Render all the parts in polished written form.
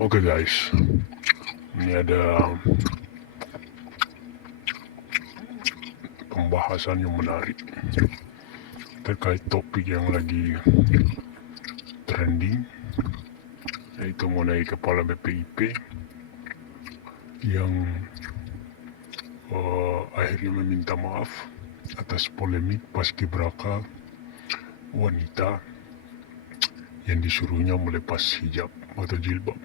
Oke guys, ini ada pembahasan yang menarik terkait topik yang lagi trending, yaitu mengenai Kepala BPIP yang akhirnya meminta maaf atas polemik paskibraka wanita yang disuruhnya melepas hijab atau jilbab.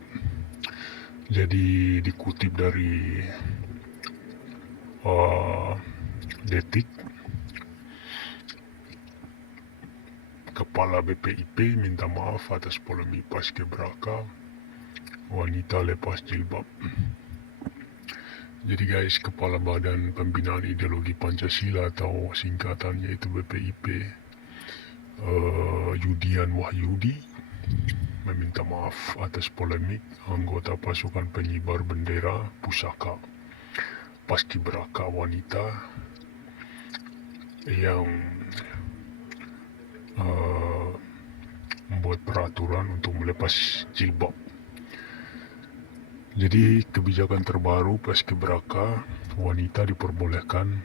Jadi dikutip dari Detik, Kepala BPIP minta maaf atas polemik paskibraka wanita lepas jilbab. Jadi guys, Kepala Badan Pembinaan Ideologi Pancasila atau singkatannya itu BPIP, Yudian Wahyudi, meminta maaf atas polemik anggota pasukan pengibar bendera pusaka paskibraka wanita yang membuat peraturan untuk melepas jilbab. Jadi kebijakan terbaru paskibraka wanita diperbolehkan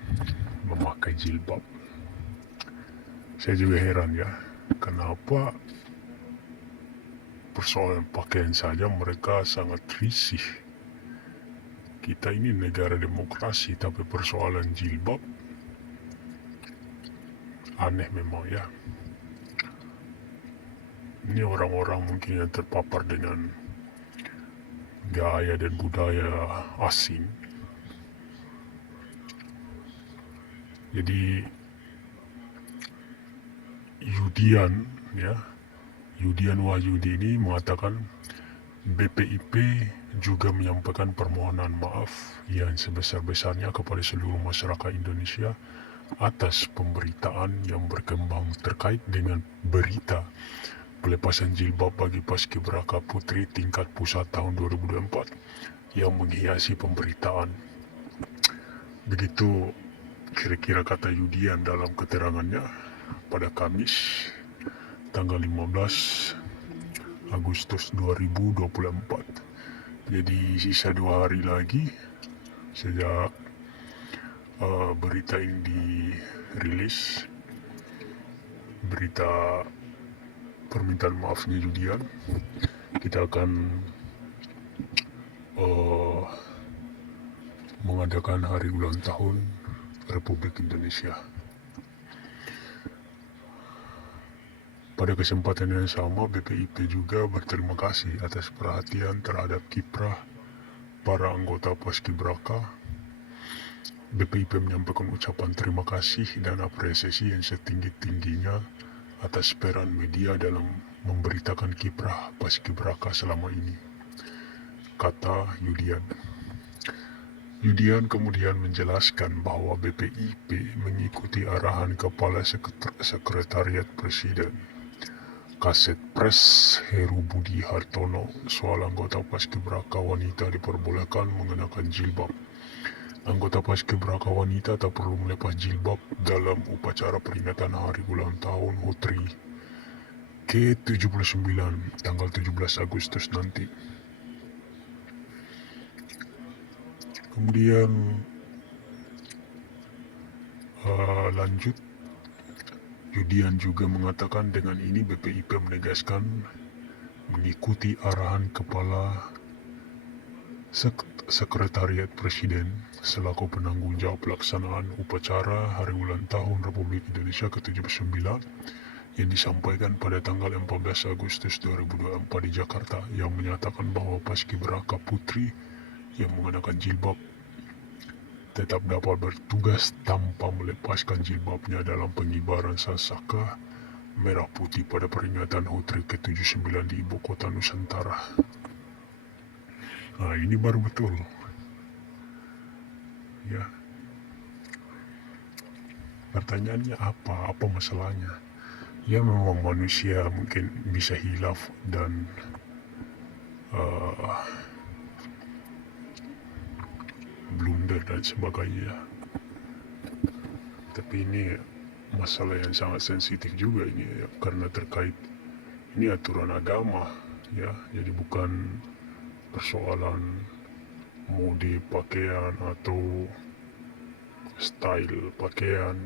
memakai jilbab. Saya juga heran ya, kenapa persoalan pakaian saja mereka sangat risih. Kita ini negara demokrasi, tapi persoalan jilbab aneh memang ya. Ini orang-orang mungkin yang terpapar dengan gaya dan budaya asing. Jadi Yudian Wahyudi ini mengatakan BPIP juga menyampaikan permohonan maaf yang sebesar-besarnya kepada seluruh masyarakat Indonesia atas pemberitaan yang berkembang terkait dengan berita pelepasan jilbab bagi paskibraka putri tingkat pusat tahun 2024 yang menghiasi pemberitaan. Begitu kira-kira kata Yudian dalam keterangannya pada Kamis tanggal 15 Agustus 2024. Jadi sisa 2 hari lagi sejak berita ini dirilis, berita permintaan maafnya Yudian, kita akan mengadakan hari ulang tahun Republik Indonesia. Pada kesempatan yang sama, BPIP juga berterima kasih atas perhatian terhadap kiprah para anggota paskibraka. BPIP menyampaikan ucapan terima kasih dan apresiasi yang setinggi-tingginya atas peran media dalam memberitakan kiprah paskibraka selama ini, kata Yudian. Yudian kemudian menjelaskan bahwa BPIP mengikuti arahan Kepala Sekretariat Presiden, Kaset Pres Heru Budi Hartono, soal anggota paskibraka wanita diperbolehkan mengenakan jilbab. Anggota paskibraka wanita tak perlu melepas jilbab dalam upacara peringatan hari ulang tahun HUTRI ke-79 tanggal 17 Agustus nanti. Kemudian lanjut, Yudian juga mengatakan dengan ini BPIP menegaskan mengikuti arahan Kepala Sekretariat Presiden selaku penanggung jawab pelaksanaan upacara Hari Ulang Tahun Republik Indonesia ke-79 yang disampaikan pada tanggal 14 Agustus 2024 di Jakarta, yang menyatakan bahwa paskibraka putri yang mengenakan jilbab tetap dapat bertugas tanpa melepaskan jilbabnya dalam pengibaran sasaka merah putih pada peringatan HUTRI ke-79 di Ibu Kota Nusantara. Nah, ini baru betul. Ya. Pertanyaannya apa masalahnya? Ya memang manusia mungkin bisa hilaf dan blunder dan sebagainya. Tapi ini masalah yang sangat sensitif juga ini ya, karena terkait ini aturan agama ya, jadi bukan persoalan mode pakaian atau style pakaian,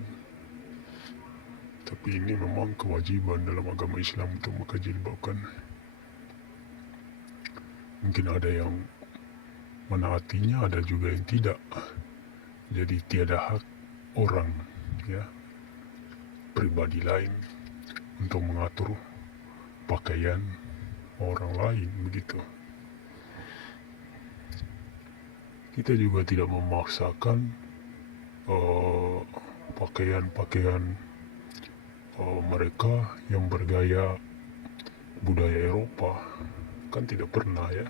tapi ini memang kewajiban dalam agama Islam untuk memakai jilbab kan. Mungkin ada yang menaatinya, ada juga yang tidak. Jadi tiada hak orang, ya, pribadi lain untuk mengatur pakaian orang lain, begitu. Kita juga tidak memaksakan pakaian-pakaian mereka yang bergaya budaya Eropa, kan tidak pernah, ya.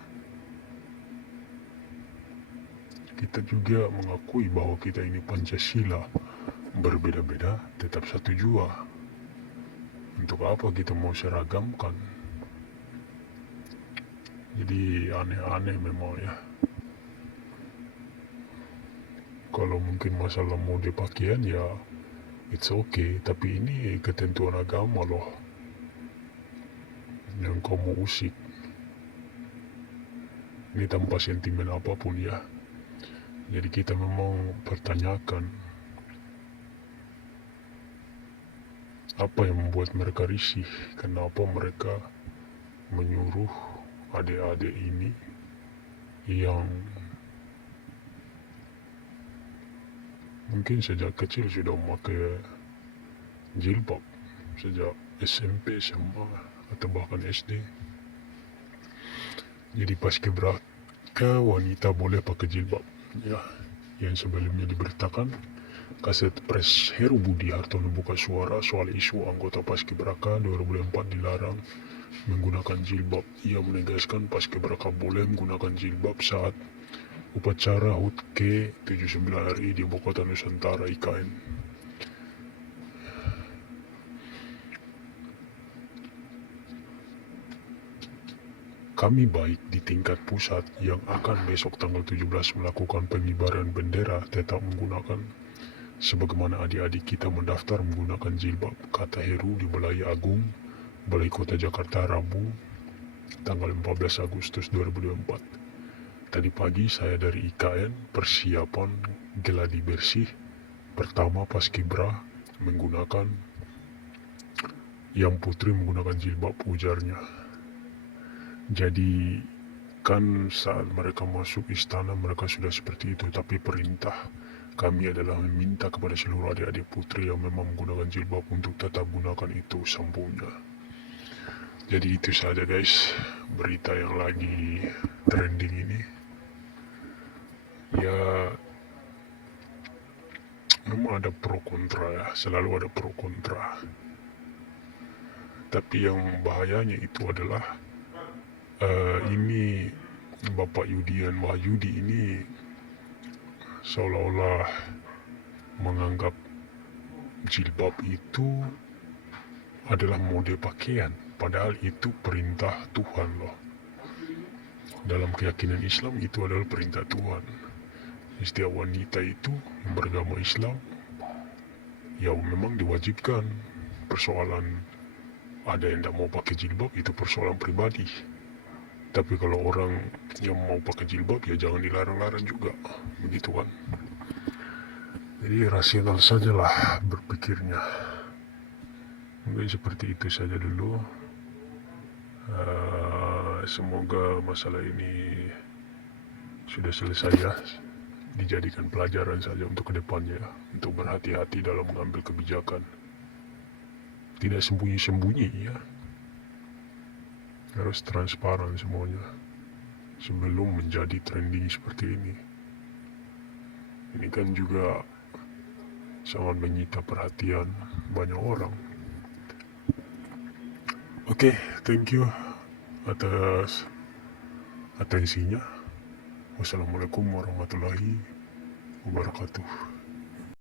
Kita juga mengakui bahwa kita ini Pancasila, berbeda-beda tetap satu jua. Untuk apa kita mau seragamkan? Jadi aneh-aneh memang, ya. Kalau mungkin masalah mode pakaian, ya it's okay, tapi ini ketentuan agama loh yang kau mau usik. Ini tanpa sentimen apapun, ya. Jadi kita memang pertanyakan apa yang membuat mereka risih, kenapa mereka menyuruh adik-adik ini yang mungkin sejak kecil sudah memakai jilbab, sejak SMP, SMA, atau bahkan SD. Jadi paskibraka wanita boleh pakai jilbab, ya. Yang sebelumnya diberitakan, Kaset Pres Heru Budi Hartono buka suara soal isu anggota Paskibraka 2004 dilarang menggunakan jilbab. Ia menegaskan Paskibraka boleh menggunakan jilbab saat upacara HUT ke-79 RI di Ibu Kota Nusantara IKN. Kami baik di tingkat pusat yang akan besok tanggal 17 melakukan pengibaran bendera tetap menggunakan sebagaimana adik-adik kita mendaftar menggunakan jilbab, kata Heru di Balai Agung, Balai Kota Jakarta Rabu, tanggal 14 Agustus 2024. Tadi pagi saya dari IKN persiapan geladi bersih pertama Paskibra menggunakan yang putri menggunakan jilbab, ujarnya. Jadi kan saat mereka masuk istana mereka sudah seperti itu, tapi perintah kami adalah meminta kepada seluruh adik-adik putri yang memang menggunakan jilbab untuk tetap gunakan itu, sambungnya. Jadi itu saja guys, berita yang lagi trending ini. Ya, memang ada pro kontra, ya, selalu ada pro kontra. Tapi yang bahayanya itu adalah ini Bapak Yudian Wahyudi ini seolah-olah menganggap jilbab itu adalah mode pakaian, padahal itu perintah Tuhan loh. Dalam keyakinan Islam itu adalah perintah Tuhan. Setiap wanita itu yang beragama Islam ya memang diwajibkan. Persoalan ada yang tidak mau pakai jilbab itu persoalan pribadi. Tapi kalau orang yang mau pakai jilbab ya jangan dilarang-larang juga, begitu kan. Jadi rasional sajalah berpikirnya. Mungkin seperti itu saja dulu. Semoga masalah ini sudah selesai, ya. Dijadikan pelajaran saja untuk kedepannya, untuk berhati-hati dalam mengambil kebijakan. Tidak sembunyi-sembunyi, ya. Harus transparan semuanya sebelum menjadi trending seperti ini. Ini kan juga sangat menyita perhatian banyak orang. Oke, thank you atas atensinya. Wassalamualaikum warahmatullahi wabarakatuh.